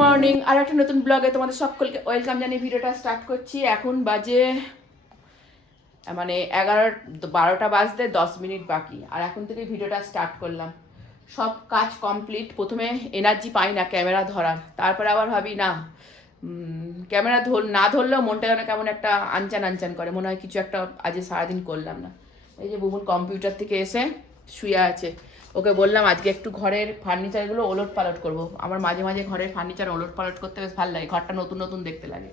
Morning, আর একটা নতুন ব্লগে তোমাদের সকলকে ওয়েলকাম জানিয়ে ভিডিওটা স্টার্ট করছি। এখন বাজে মানে এগারো, বারোটা বাজতে দশ মিনিট বাকি, আর এখন থেকে ভিডিওটা স্টার্ট করলাম। সব কাজ কমপ্লিট, প্রথমে এনার্জি পাই না ক্যামেরা ধরার, তারপরে আবার ভাবি, না ক্যামেরা ধর, না ধরলেও মনটা যেন কেমন একটা আনচান আনচান করে, মনে হয় কিছু একটা আজ সারাদিন করলাম না। এই যে বুবুন কম্পিউটার থেকে এসে শুয়ে আছে। ওকে বললাম, আজকে একটু ঘরের ফার্নিচারগুলো ওলট পালট করব। আমার মাঝে মাঝে ঘরের ফার্নিচার ওলট পালট করতে বেশ ভালো লাগে, ঘরটা নতুন নতুন দেখতে লাগে।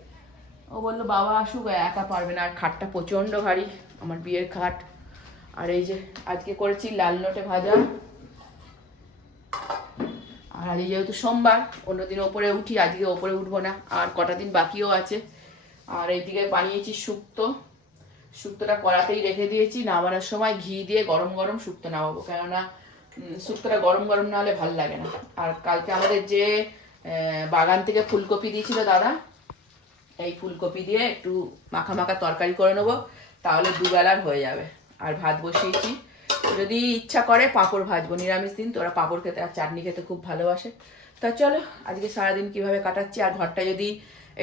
ও বলল, বাবা আসুক একা পারবে না, আর খাটটা প্রচণ্ড ভারী, আমার বিয়ের খাট। আর এই যে আজকে করেছি লাল নোটে ভাজা। আর আজকে যেহেতু সোমবার, অন্যদিন ওপরে উঠি, আজকে ওপরে উঠবো না, আর কটা দিন বাকিও আছে। আর এইদিকে বানিয়েছি শুক্তো। শুক্তোটা কড়াতেই রেখে দিয়েছি, নামানোর সময় ঘি দিয়ে গরম গরম শুক্তো নামাবো, কেননা শুক্তোটা গরম গরম না হলে ভালো লাগে না। আর কালকে আমাদের যে বাগান থেকে ফুলকপি দিয়েছিল দাদা, এই ফুলকপি দিয়ে একটু মাখা মাখা তরকারি করে নেব, তাহলে দুবেলার হয়ে যাবে। আর ভাত বসিয়েছি। যদি ইচ্ছা করে পাঁপড় ভাজবো, নিরামিষ দিন তোরা পাঁপড় খেতে আর চাটনি খেতে খুব ভালোবাসে। তা চলো, আজকে সারাদিন কীভাবে কাটাচ্ছি আর ঘরটা যদি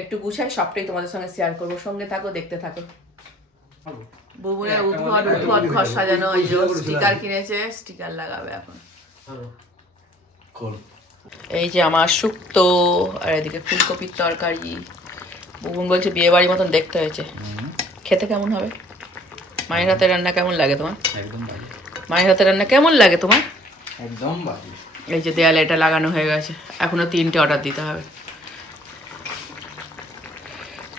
একটু গুছাই, সবটাই তোমাদের সঙ্গে শেয়ার করব। সঙ্গে থাকো, দেখতে থাকো। বুবুনের উদ্ভট উদ্ভট ঘর সাজানো ওই যে স্টিকার কিনেছে স্টিকার লাগাবে এখন। এই যে আমার শুক্তো আর এদিকে ফুলকপির তরকারি। বুবুন বলছে বিয়ে বাড়ির মতন দেখতে হয়েছে। খেতে কেমন হবে? মায়ের হাতের রান্না কেমন লাগে তোমার? একদম মায়ের হাতের রান্না কেমন লাগে তোমার? একদম এই যে দেয়ালে এটা লাগানো হয়ে গেছে। এখনও তিনটে অর্ডার দিতে হবে।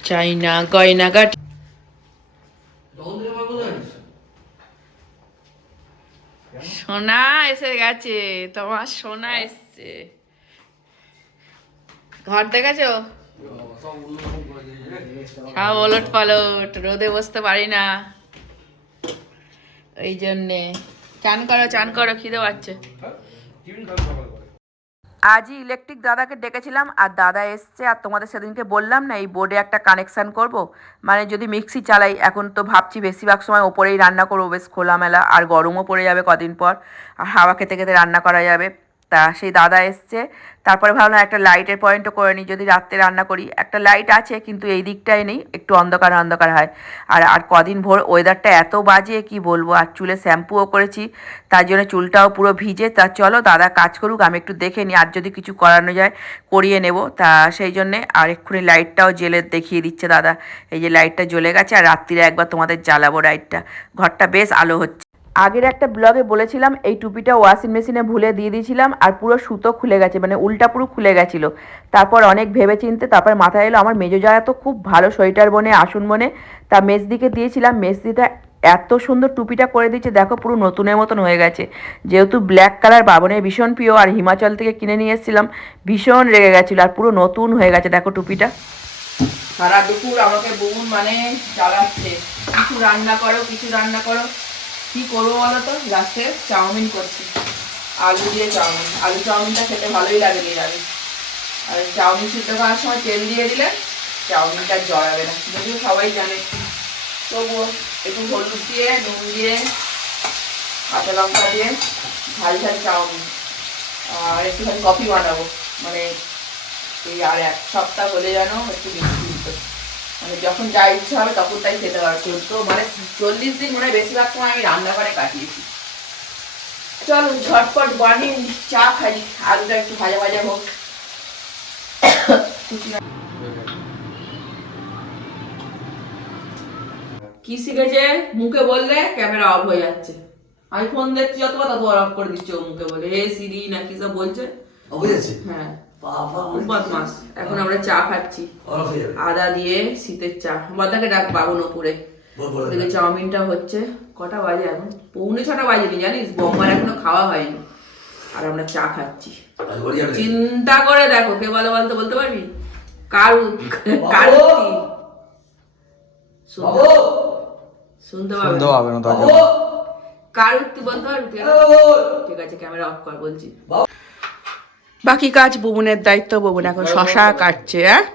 চাইনা গয়না সোনা এসে গেছে তোমার সোনা এসছে ঘর দেখেছ সব ওলট পালট রোদে বসতে পারি না এই জন্যে চান করো চান করো খিদে পাচ্ছে আজই ইলেকট্রিক দাদাকে ডেকেছিলাম, আর দাদা এসছে, আর তোমাদের সেদিনকে বললাম না, এই বোর্ডে একটা কানেকশান করব। মানে যদি মিক্সি চালাই, এখন তো ভাবছি বেশিরভাগ সময় ওপরেই রান্না করব, বেশ খোলামেলা, আর গরমও পড়ে যাবে কদিন পর, আর হাওয়া খেতে খেতে রান্না করা যাবে। তা সেই দাদা এসছে। তারপরে ভাবলাম একটা লাইটের পয়েন্টও করে নিই, যদি রাত্রে রান্না করি। একটা লাইট আছে, কিন্তু এই দিকটায় নেই, একটু অন্ধকার অন্ধকার হয়। আর আর কদিন ভোর ওয়েদারটা এত বাজে, কি বলব? আর চুলে শ্যাম্পুও করেছি, তার জন্য চুলটাও পুরো ভিজে। তা চলো, দাদা কাজ করুক, আমি একটু দেখে নিই, আর যদি কিছু করানো যায়, করিয়ে নেব। তা সেই জন্যে আর এক্ষুনি লাইটটাও জেলে দেখিয়ে দিচ্ছে দাদা। এই যে লাইটটা জ্বলে গেছে, আর রাত্রিরে একবার তোমাদের জ্বালাবো লাইটটা ঘরটা বেশ আলো হচ্ছে। আগের একটা ব্লগে বলেছিলাম, এই টুপিটা ওয়াশিং মেশিনে ভুলে দিয়ে দিয়েছিলাম আর পুরো সুতো খুলে গেছে মানে উল্টা পুরো খুলে গেছিল। তারপর অনেক ভেবে চিনতে তারপর মাথায় এলো, আমার মেজো জায়া তো খুব ভালো সোয়েটার বনে, আসুন বনে, তা মেসদিকে দিয়েছিলাম মেসদিটা এত সুন্দর টুপিটা করে দিচ্ছে দেখো পুরো নতুনের মতন হয়ে গেছে। যেহেতু ব্ল্যাক কালার বাবনের ভীষণ প্রিয় আর হিমাচল থেকে কিনে নিয়ে এসেছিলাম, ভীষণ রেগে গেছিল, আর পুরো নতুন হয়ে গেছে, দেখো টুপিটা। সারা দুপুর আমাকে বোন মানে জ্বালাচ্ছে কিছু রান্না করো, কিছু রান্না করো কি করব বলো তো? লাস্টে চাউমিন করছি। আলু দিয়ে চাউমিন। আলু চাউমিনটা খেতে ভালোই লাগে নিরামিষ। আর চাউমিন সিদ্ধ করার সময় তেল দিয়ে দিলে চাউমিনটা জড়াবে না। যদিও সবাই জানে। তবুও একটু হলুদ দিয়ে, নুন দিয়ে, কাঁচা লঙ্কা দিয়ে ঝাল ঝাল চাউমিন। আর একটুখানি কফি বানাবো। মানে এই আর এক সপ্তাহ হলে যেন একটু মিষ্টি দিত মানে যখন যা ইচ্ছা হবে তখন তাই খেতে পারব তো মানে চল্লিশ দিন মনে হয় বেশিরভাগ সময় আমি রান্নাঘরে কাটিয়েছি। চলো ঝটপট বানিয়ে চা খাই, আলুটা একটু ভাজা ভাজা হোক। কি শিখেছে? মুখে বললে ক্যামেরা অফ হয়ে যাচ্ছে। আমি ফোন দেখছি যতবার, ততবার অফ করে দিচ্ছে ও মুখে বলে হে সিরি, না কি সব বলছে? বুঝেছি? হ্যাঁ। বদমাস এখন আমরা চা খাচ্ছি। আদা দিয়ে শীতের চা। বাদাকে ডাক বাবন ওপরে বল, বল, ওদিকে চাউমিনটা হচ্ছে। কটা বাজে এখন? পৌনে ছটা বাজেনি জানিস? বোম্বার এখনও খাওয়া হয়নি। আর আমরা চা খাচ্ছি। চিন্তা করে দেখো কে বলে বলতে বলতে পারবি? কার কার! শুনতে পাবে? না। কার উক্তি বলতে পারবি? ঠিক আছে ক্যামেরা অফ কর বলছি! বাকি কাজ বুবুনের দায়িত্ব বুবুন এখন শশা কাটছে হ্যাঁ?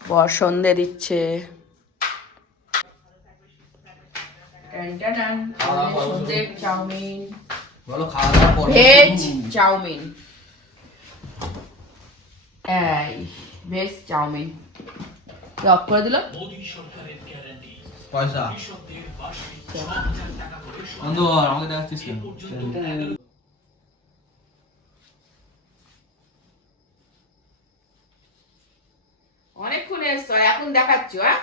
বর সন্ধে দিচ্ছে। চাউমিন। Veg chowmein. এই বেশ চাউমিন। অফ করে দিল? পয়সা। আমাকে দেখাচ্ছিস কেন অনেকক্ষণ এসছো আর এখন দেখাচ্ছ হ্যাঁ?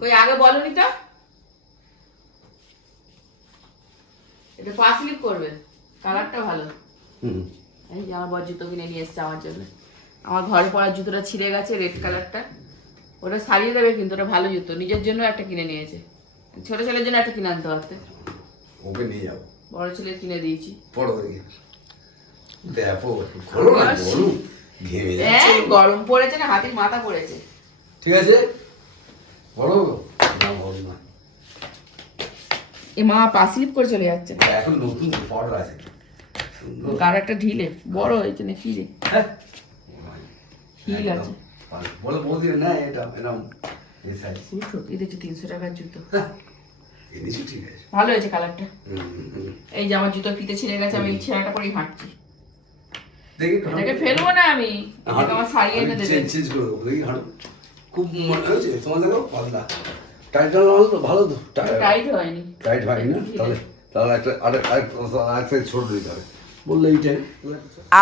কই আগে বলনি তো? এটা স্লিপ করবে কালারটা ভালো। হুম। এই যে আমার বর জুতো কিনে নিয়ে এসছে আমার জন্য। আমার ঘরে পরার জুতোটা ছিঁড়ে গেছে রেড কালারটা ওটা সারিয়ে দেবে কিন্তু ওটা ভালো জুতো। নিজের জন্য একটা কিনে নিয়েছে। ছোট ছেলের জন্য একটা কিনে আনতে পারতে ওকে নিয়ে যাব বড় ছেলে কিনে দিয়েছি। দেখি ঘেমে হ্যাঁ গরম পড়েছে না হাতির মাথা পড়েছে। ঠিক আছে? বলো? না বলো না। এ মা পা স্লিপ করে চলে যাচ্ছে। এখন নতুন পাউডার আছে। কার একটা ঢিলে বড় হয়েছে না হ্যাঁ। হিল আছে। বলো বৌদি না এটা এরকম এই সাইজ উঠো এই তিনশো টাকার জুতো। ঠিক ভালো হয়েছে কালারটা। এই যে আমার জুতো ফিতে ছিঁড়ে গেছে আমি ছেঁড়াটা পরেই হাঁটছি। এটাকে ফেলব না আমি? আমার সারিয়ে এনে দেবে। চেঞ্জ চেঞ্জ করে দেবো। দেখি হাঁটো খুব মনে হয়েছে তোমার দেখো পাতলা। টাইট ভালো তো ভালো তো। টাইট হয়নি। টাইট হয়নি না? তাহলে তাহলে একটা আরেক আরেক ছোট দিতে হবে।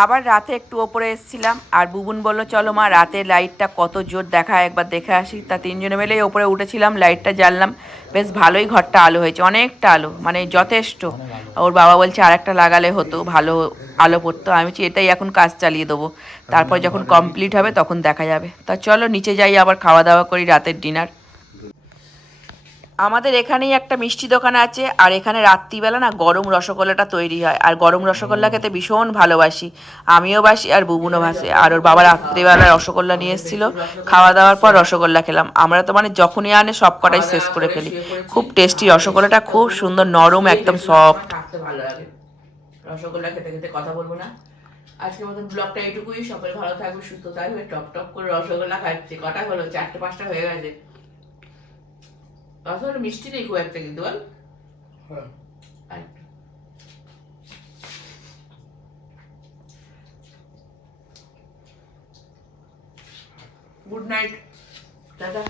আবার রাতে একটু ওপরে এসেছিলাম, আর বুবুন বলল, চলো মা, রাতে লাইটটা কত জোর দেখা, একবার দেখে আসি। তা তিনজনে মিলেই ওপরে উঠেছিলাম, লাইটটা জ্বাললাম, বেশ ভালোই ঘরটা আলো হয়েছে, অনেকটা আলো মানে যথেষ্ট। ওর বাবা বলছে আর একটা লাগালে হতো, ভালো আলো পড়তো। আমি বলছি, এটাই এখন কাজ চালিয়ে দেবো। তারপর যখন কমপ্লিট হবে, তখন দেখা যাবে। তা চলো, নিচে যাই, আবার খাওয়া দাওয়া করি রাতের ডিনার আমাদের এখানেই একটা মিষ্টি দোকান আছে, আর এখানে রাত্রিবেলা না গরম রসগোল্লাটা তৈরি হয়। আর গরম রসগোল্লা খেতে ভীষণ ভালোবাসি। আমিও বাসি আর বুবুনও বাসে। আর ওর বাবা রাত্রিবেলা রসগোল্লা নিয়ে এসেছিল। খাওয়া দাওয়ার পর রসগোল্লা খেলাম। আমরা তো মানে যখনই আনে সব কটাই শেষ করে ফেলি। খুব টেস্টি রসগোল্লাটা, খুব সুন্দর, নরম, একদম সফট ভালো লাগে। রসগোল্লা খেতে খেতে কথা বলব না। আজকের মতন ব্লগটা এইটুকুই। সকলে ভালো থাকবে, সুস্থ থাকবে। টক টক করে রসগোল্লা খাচ্ছে। কটা হলো? চারটে, পাঁচটা হয়ে গেছে। আসলে মিষ্টি নেই খুব একটা কিন্তু বল। গুড নাইট দাদা